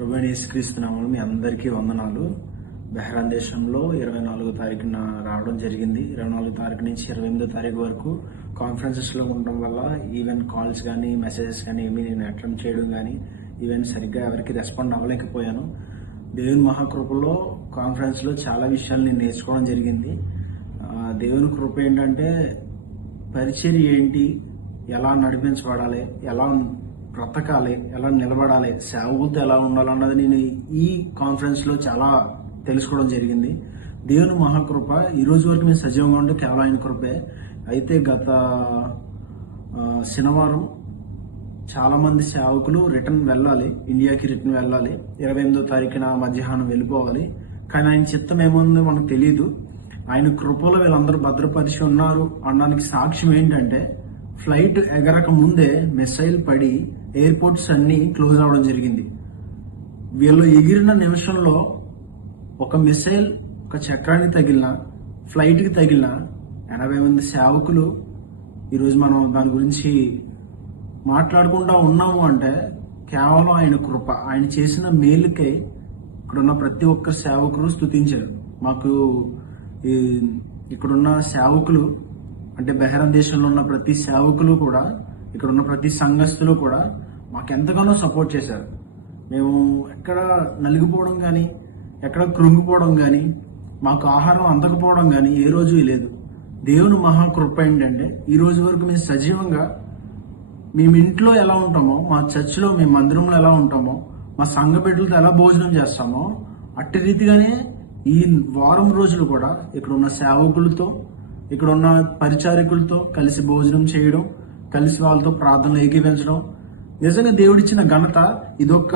ప్రభువైన యేసుక్రీస్తు నామములో మీ అందరికీ వందనాలు. బెహ్రాన్ దేశంలో 24వ తారీఖున రావడం జరిగింది. 24వ తారీఖు నుంచి 28వ తారీఖు వరకు కాన్ఫరెన్సెస్ లో ఉండడం వల్ల ఈవెన్ కాల్స్ కానీ మెసేజెస్ కానీ ఏమీ నేను అటెండ్ చేయడం కానీ ఈవెన్ సరిగ్గా ఎవరికి రెస్పాండ్ అవ్వలేకపోయాను. దేవుని మహాకృపలో కాన్ఫరెన్స్ లో చాలా విషయాలు నేను నేర్చుకోవడం జరిగింది. దేవుని కృప ఏంటంటే పరిచర్య ఏంటి, ఎలా నడిపించబడాలి, ఎలా బ్రతకాలి, ఎలా నిలబడాలి, సేవకులతో ఎలా ఉండాలన్నది నేను ఈ కాన్ఫరెన్స్ లో చాలా తెలుసుకోవడం జరిగింది. దేవుని మహాకృప ఈ రోజు వరకు మేము సజీవంగా ఉంటే కేవలం ఆయన కృపే. అయితే గత శనివారం చాలా మంది సేవకులు రిటర్న్ వెళ్ళాలి, ఇండియాకి రిటర్న్ వెళ్ళాలి. 28వ తారీఖున మధ్యాహ్నం వెళ్ళిపోవాలి. కానీ ఆయన చిత్తం ఏముందో మనకు తెలియదు. ఆయన కృపలో వీళ్ళందరూ భద్రపరిచి ఉన్నారు అనడానికి సాక్ష్యం ఏంటంటే, ఫ్లైట్ ఎగరక ముందే మిసైల్ పడి ఎయిర్పోర్ట్స్ అన్ని క్లోజ్ అవడం జరిగింది. వీళ్ళు ఎగిరిన నిమిషంలో ఒక మిసైల్ ఒక చక్రానికి తగిలిన, ఫ్లైట్ కి తగిలిన 80 మంది సేవకులు ఈరోజు మనం దాని గురించి మాట్లాడుకుంటా ఉన్నాము అంటే కేవలం ఆయన కృప. ఆయన చేసిన మేలుకై ఇక్కడున్న ప్రతి ఒక్క సేవకులు స్తుతించారు. మాకు ఇక్కడున్న సేవకులు అంటే బెహ్రాన్ దేశంలో ఉన్న ప్రతి సేవకులు కూడా, ఇక్కడ ఉన్న ప్రతి సంఘస్థులు కూడా మాకు ఎంతగానో సపోర్ట్ చేశారు. మేము ఎక్కడ నలిగిపోవడం కానీ, ఎక్కడ కృంగిపోవడం కానీ, మాకు ఆహారం అందకపోవడం కానీ ఏ రోజు లేదు. దేవుని మహాకృప ఏంటంటే ఈ రోజు వరకు మేము సజీవంగా మేము ఇంట్లో ఎలా ఉంటామో, మా చర్చిలో మేము మందిరంలో ఎలా ఉంటామో, మా సంఘ బిడ్డలతో ఎలా భోజనం చేస్తామో అట్టి రీతిగానే ఈ వారం రోజులు కూడా ఇక్కడ ఉన్న సేవకులతో, ఇక్కడ ఉన్న పరిచారకులతో కలిసి భోజనం చేయడం, కలిసి వాళ్ళతో ప్రార్థనలు ఏకీవించడం నిజంగా దేవుడిచ్చిన ఘనత. ఇదొక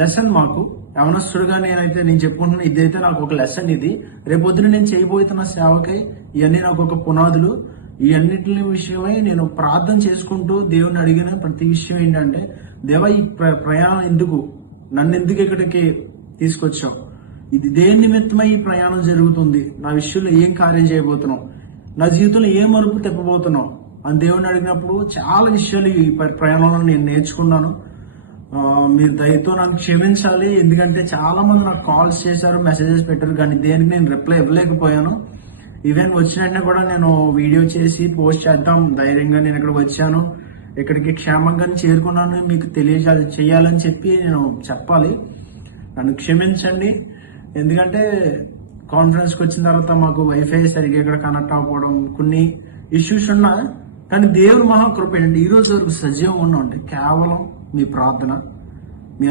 లెసన్ మాకు. యవనస్తుడుగా నేను చెప్పుకుంటున్నా, ఇదైతే నాకు ఒక లెసన్. ఇది రేపొద్దున నేను చేయబోతున్న సేవకై ఇవన్నీ నాకు ఒక పునాదులు. ఈ అన్నిటి విషయమై నేను ప్రార్థన చేసుకుంటూ దేవుని అడిగిన ప్రతి విషయం ఏంటంటే, దేవా ఈ ప్రయాణం ఎందుకు, నన్ను ఎందుకు ఇక్కడికి తీసుకొచ్చావు, ఇది దేని నిమిత్తమై ఈ ప్రయాణం జరుగుతుంది, నా విషయంలో ఏం కార్యం చేయబోతున్నావు, నా జీవితంలో ఏ మలుపు తెప్పబోతున్నావు అని దేవుని అడిగినప్పుడు చాలా విషయాలు ఈ ప్రయాణంలో నేను నేర్చుకున్నాను. మీరు దయతో నాకు క్షమించాలి. ఎందుకంటే చాలా మంది నాకు కాల్స్ చేశారు, మెసేజెస్ పెట్టారు, కానీ దేనికి నేను రిప్లై ఇవ్వలేకపోయాను. ఈవెన్ వచ్చిన వెంటనే కూడా నేను వీడియో చేసి పోస్ట్ చేద్దాం ధైర్యంగా నేను ఇక్కడికి వచ్చాను, ఇక్కడికి క్షేమంగా చేరుకున్నాను, మీకు చేయాలని చెప్పి నేను చెప్పాలి. నన్ను క్షమించండి. ఎందుకంటే కాన్ఫరెన్స్కి వచ్చిన తర్వాత మాకు వైఫై సరిగ్గా ఇక్కడ కనెక్ట్ అవ్వకపోవడం, కొన్ని ఇష్యూస్ ఉన్నా, కానీ దేవుడు మహాకృప ఏంటంటే ఈ రోజు వరకు సజీవంగా ఉన్నాం అంటే కేవలం మీ ప్రార్థన, మీ